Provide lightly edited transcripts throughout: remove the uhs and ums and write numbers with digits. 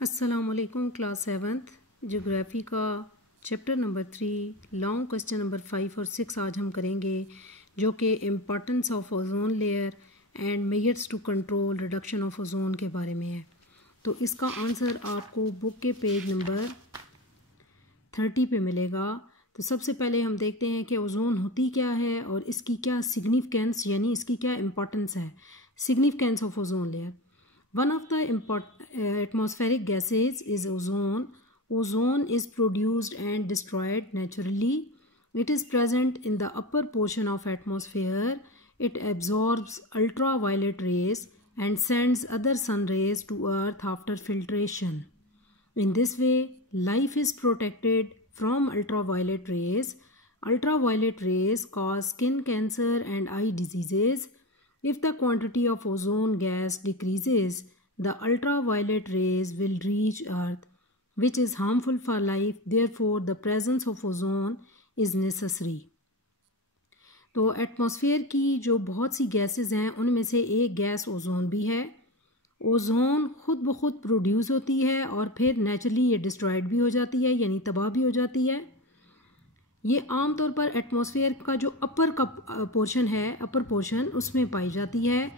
अस्सलामुअलैकुम। Class 7th geography का chapter number 3 long question number 5 और 6 आज हम करेंगे, जो कि importance of ozone layer and measures to control reduction of ozone के बारे में है। तो इसका आंसर आपको बुक के पेज नंबर 30 पे मिलेगा। तो सबसे पहले हम देखते हैं कि ओजोन होती क्या है और इसकी क्या सिग्निफिकेंस यानी इसकी क्या इम्पॉर्टेंस है। Significance of ozone layer, one of the atmospheric gases is ozone. Ozone is produced and destroyed naturally. It is present in the upper portion of atmosphere. It absorbs ultraviolet rays and sends other sun rays to earth after filtration. In this way, life is protected from ultraviolet rays. Ultraviolet rays cause skin cancer and eye diseases. If the quantity of ozone gas decreases, the ultraviolet rays will reach Earth, which is harmful for life. Therefore, the presence of ozone is necessary. तो atmosphere की जो बहुत सी gases हैं उनमें से एक gas ozone भी है। ओजोन खुद ब खुद प्रोड्यूस होती है और फिर नेचुरली ये डिस्ट्रॉयड भी हो जाती है, यानी तबाह भी हो जाती है। ये आम तौर पर एटमॉस्फेयर का जो अपर का पोर्शन है, अपर पोर्शन, उसमें पाई जाती है।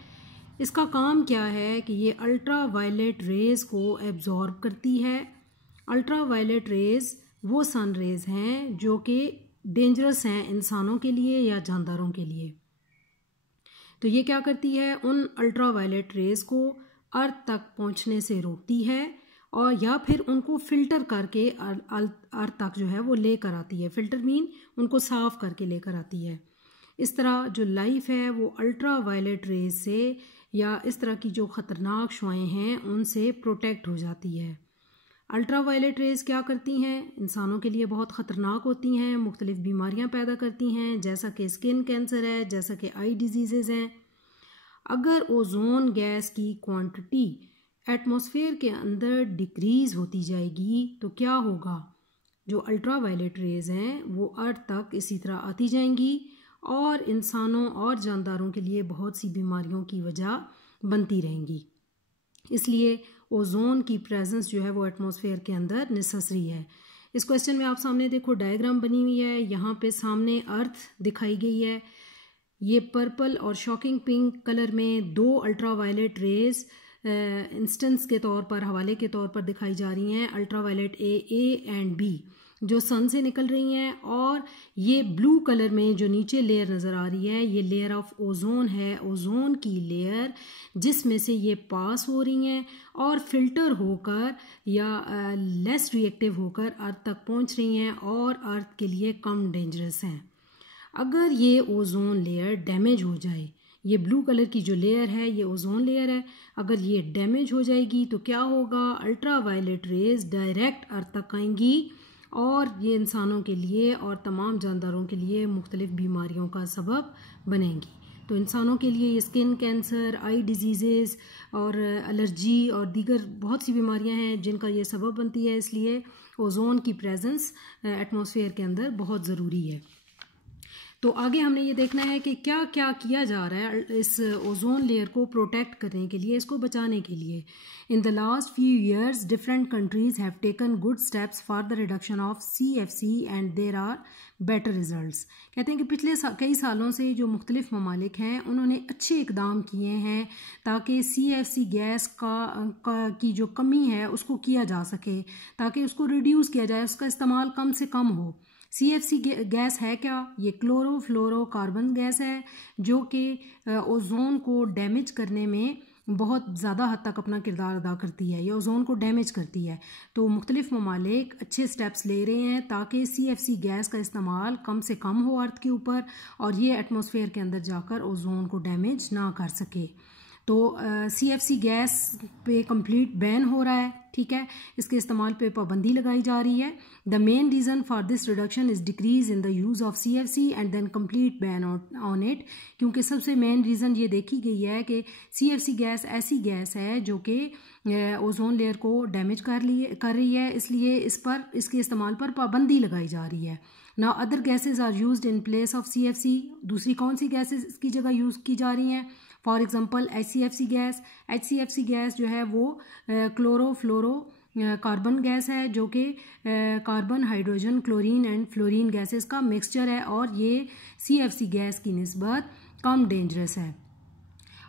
इसका काम क्या है कि ये अल्ट्रा वायलेट रेज़ को एब्जॉर्ब करती है। अल्ट्रा वायलेट रेज़ वो सन रेज़ हैं जो कि डेंजरस हैं इंसानों के लिए या जानदारों के लिए। तो ये क्या करती है, उन अल्ट्रा वायलेट रेज़ को अर्थ तक पहुंचने से रोकती है और या फिर उनको फ़िल्टर करके अर्थ तक जो है वो लेकर आती है। फ़िल्टर मीन उनको साफ़ करके लेकर आती है। इस तरह जो लाइफ है वो अल्ट्रा वायलेट रेज से या इस तरह की जो ख़तरनाक शुआएं हैं उनसे प्रोटेक्ट हो जाती है। अल्ट्रा वायलेट रेज क्या करती हैं, इंसानों के लिए बहुत ख़तरनाक होती हैं, मुख्तलिफ़ बीमारियां पैदा करती हैं, जैसा कि स्किन कैंसर है, जैसा कि आई डिजीज़ हैं। अगर ओजोन गैस की क्वांटिटी एटमॉस्फेयर के अंदर डिक्रीज़ होती जाएगी तो क्या होगा, जो अल्ट्रा वायलेट रेज हैं वो अर्थ तक इसी तरह आती जाएंगी और इंसानों और जानदारों के लिए बहुत सी बीमारियों की वजह बनती रहेंगी। इसलिए ओजोन की प्रेजेंस जो है वो एटमॉस्फेयर के अंदर नेसेसरी है। इस क्वेश्चन में आप सामने देखो डायग्राम बनी हुई है। यहाँ पे सामने अर्थ दिखाई गई है। ये पर्पल और शॉकिंग पिंक कलर में दो अल्ट्रा वायलेट रेज इंस्टेंस के तौर पर, हवाले के तौर पर दिखाई जा रही हैं। Ultra violet A and B जो सन से निकल रही हैं, और ये ब्लू कलर में जो नीचे लेयर नज़र आ रही है ये लेयर ऑफ ओजोन है। ओजोन की लेयर जिसमें से ये पास हो रही हैं और फिल्टर होकर या लेस रिएक्टिव होकर अर्थ तक पहुंच रही हैं और अर्थ के लिए कम डेंजरस हैं। अगर ये ओजोन लेयर डैमेज हो जाए, ये ब्लू कलर की जो लेयर है ये ओजोन लेयर है, अगर ये डैमेज हो जाएगी तो क्या होगा, अल्ट्रा वायलेट रेज डायरेक्ट अर्थ तक आएंगी और ये इंसानों के लिए और तमाम जानदारों के लिए मुख्तलिफ बीमारियों का सबब बनेंगी। तो इंसानों के लिए ये स्किन कैंसर, आई डिजीज़ और एलर्जी और दीगर बहुत सी बीमारियां हैं जिनका ये सबब बनती है। इसलिए ओजोन की प्रेजेंस एटमॉस्फेयर के अंदर बहुत ज़रूरी है। तो आगे हमने ये देखना है कि क्या क्या किया जा रहा है इस ओजोन लेयर को प्रोटेक्ट करने के लिए, इसको बचाने के लिए। In the last few years different countries have taken good steps for the reduction of CFC and there are better results. कहते हैं कि पिछले कई सालों से जो मुख्तलिफ ममालिक हैं उन्होंने अच्छे इकदाम किए हैं ताकि CFC गैस की जो कमी है उसको किया जा सके, ताकि उसको रिड्यूस किया जाए, उसका इस्तेमाल कम से कम हो। CFC गैस है क्या, ये क्लोरोफ्लोरोकार्बन गैस है जो कि ओजोन को डैमेज करने में बहुत ज़्यादा हद तक अपना किरदार अदा करती है, ये ओजोन को डैमेज करती है। तो मुख्तलिफ ममालिक अच्छे स्टेप्स ले रहे हैं ताकि CFC गैस का इस्तेमाल कम से कम हो अर्थ के ऊपर और ये एटमॉस्फेयर के अंदर जाकर ओजोन को डैमेज ना कर सके। तो CFC गैस पे कंप्लीट बैन हो रहा है, ठीक है, इसके इस्तेमाल पे पाबंदी लगाई जा रही है। The main reason for this reduction is decrease in the use of CFC and then complete ban on it, क्योंकि सबसे मेन रीज़न ये देखी गई है कि CFC गैस ऐसी गैस है जो कि ओजोन लेयर को डैमेज कर रही है, इसलिए इसके इस्तेमाल पर पाबंदी लगाई जा रही है। ना other gases are used in place of CFC। दूसरी कौन सी गैसेज इसकी जगह यूज़ की जा रही हैं, फॉर एग्जांपल HCFC गैस जो है वो क्लोरोफ्लोरो कार्बन गैस है जो कि carbon, hydrogen, chlorine and fluorine gases का मिक्सचर है और ये CFC गैस की निस्बत कम डेंजरस है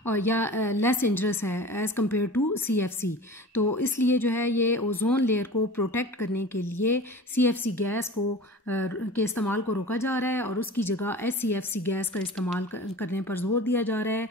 और या लेस इंजरस है एज़ कम्पेयर टू CFC। तो इसलिए जो है ये ओजोन लेयर को प्रोटेक्ट करने के लिए CFC गैस को के इस्तेमाल को रोका जा रहा है और उसकी जगह SCFC गैस का इस्तेमाल करने पर जोर दिया जा रहा है।